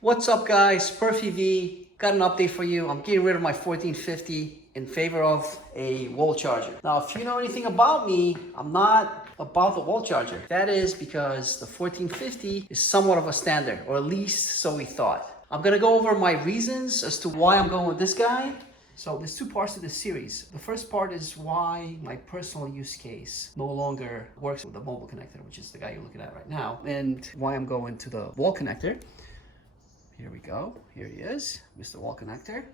What's up guys, Perf EV, got an update for you. I'm getting rid of my 1450 in favor of a wall charger. Now, if you know anything about me, I'm not about the wall charger. That is because the 1450 is somewhat of a standard, or at least so we thought. I'm gonna go over my reasons as to why I'm going with this guy. So there's two parts to this series. The first part is why my personal use case no longer works with the mobile connector, which is the guy you're looking at right now, and why I'm going to the wall connector. Here we go. Here he is, Mr. Wall Connector.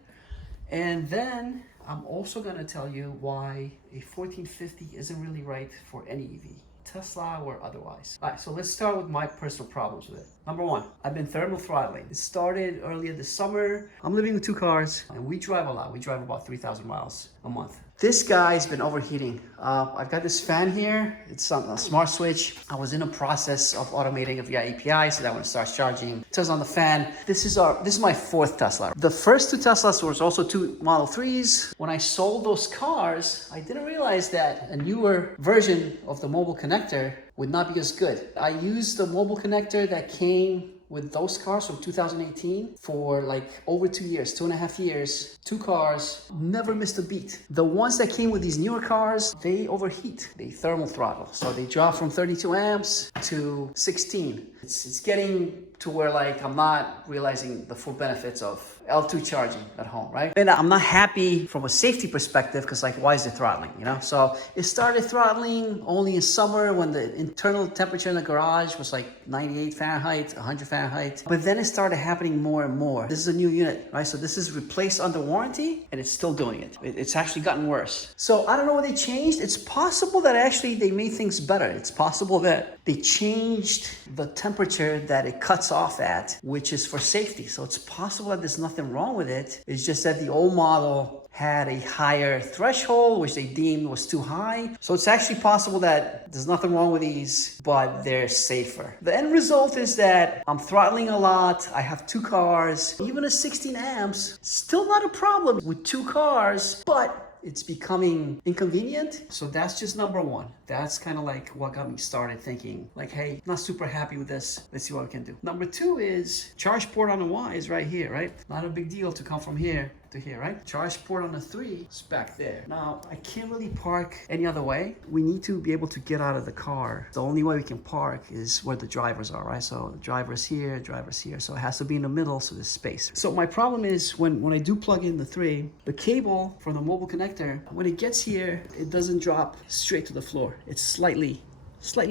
And then I'm also going to tell you why a 1450 isn't really right for any EV, Tesla or otherwise. All right, so let's start with my personal problems with it. Number one, I've been thermal throttling. It started earlier this summer. I'm living with two cars and we drive a lot. We drive about 3,000 miles a month. This guy's been overheating. I've got this fan here. It's on a smart switch. I was in a process of automating it via API so that when it starts charging, it turns on the fan. This is my fourth Tesla. The first two Teslas was also two Model 3s. When I sold those cars, I didn't realize that a newer version of the mobile connector would not be as good. I used the mobile connector that came with those cars from 2018 for like over 2 years, 2.5 years, two cars, never missed a beat. The ones that came with these newer cars, they overheat, they thermal throttle. So they drop from 32 amps to 16. It's getting to where like I'm not realizing the full benefits of L2 charging at home, right? And I'm not happy from a safety perspective because like, why is it throttling, you know? So it started throttling only in summer when the internal temperature in the garage was like 98 Fahrenheit, 100 Fahrenheit. But then it started happening more and more. This is a new unit, right? So this is replaced under warranty and it's still doing it. It's actually gotten worse. So I don't know what they changed. It's possible that actually they made things better. It's possible that they changed the temperature that it cuts off at, which is for safety. So it's possible that there's nothing wrong with it. It's just that the old model had a higher threshold, which they deemed was too high. So it's actually possible that there's nothing wrong with these, but they're safer. The end result is that I'm throttling a lot. I have two cars, even at 16 amps, still not a problem with two cars, but it's becoming inconvenient. So that's just number one. That's kind of like what got me started thinking like, hey, not super happy with this. Let's see what we can do. Number two is charge port on the Y is right here, right? Not a big deal to come from here to here, right? Charge port on the 3 is back there. Now, I can't really park any other way. We need to be able to get out of the car. The only way we can park is where the drivers are, right? So the driver's here, driver's here. So it has to be in the middle, so there's space. So my problem is when I do plug in the 3, the cable for the mobile connector, when it gets here, it doesn't drop straight to the floor. It's slightly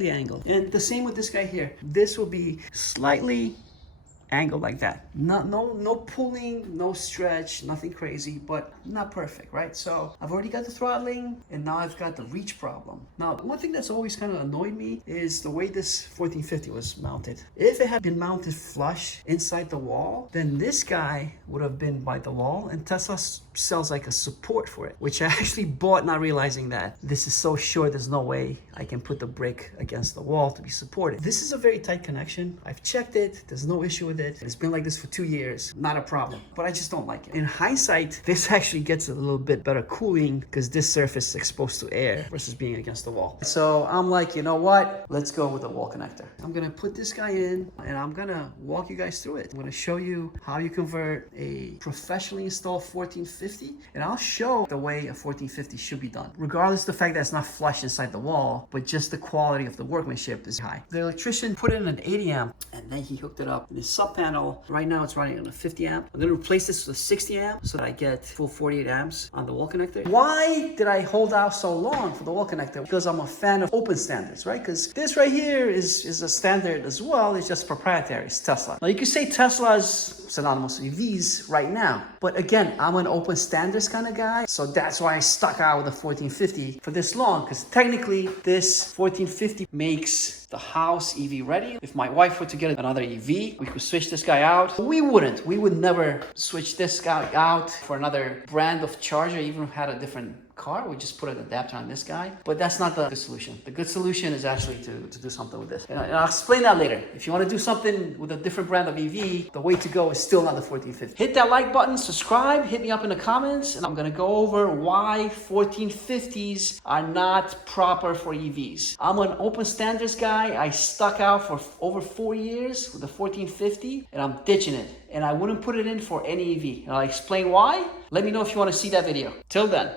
angled. And the same with this guy here. This will be slightly angled like that. No pulling, no stretch, nothing crazy, but not perfect, right? So I've already got the throttling and now I've got the reach problem. Now, one thing that's always kind of annoyed me is the way this 1450 was mounted. If it had been mounted flush inside the wall, then this guy would have been by the wall, and Tesla sells like a support for it, which I actually bought not realizing that this is so short, there's no way I can put the brick against the wall to be supported. This is a very tight connection. I've checked it, there's no issue with it. It's been like this for 2 years, not a problem, but I just don't like it. In hindsight, this actually gets a little bit better cooling because this surface is exposed to air versus being against the wall. So I'm like, you know what? Let's go with the wall connector. I'm gonna put this guy in and I'm gonna walk you guys through it. I'm gonna show you how you convert a professionally installed 1450, and I'll show the way a 1450 should be done, regardless of the fact that it's not flush inside the wall, but just the quality of the workmanship is high. The electrician put in an 80 amp and then he hooked it up in his sub panel. Right now it's running on a 50 amp. I'm gonna replace this with a 60 amp so that I get full 48 amps on the wall connector. Why did I hold out so long for the wall connector? Because I'm a fan of open standards, right? Because this right here is a standard as well. It's just proprietary. It's Tesla. Now you could say Tesla's synonymous with EVs right now, but again, I'm an open standards kind of guy, so that's why I stuck out with the 1450 for this long, because technically this 1450 makes the house EV ready. If my wife were to get another EV, we could switch this guy out. We wouldn't. We would never switch this guy out for another brand of charger, even if it had a different car. We just put an adapter on this guy, but that's not the good solution. The good solution is actually to do something with this. And I'll explain that later. If you want to do something with a different brand of EV, the way to go is still not the 1450. Hit that like button, subscribe, hit me up in the comments, and I'm going to go over why 1450s are not proper for EVs. I'm an open standards guy. I stuck out for over 4 years with the 1450, and I'm ditching it. and I wouldn't put it in for any EV. And I'll explain why. Let me know if you want to see that video. Till then.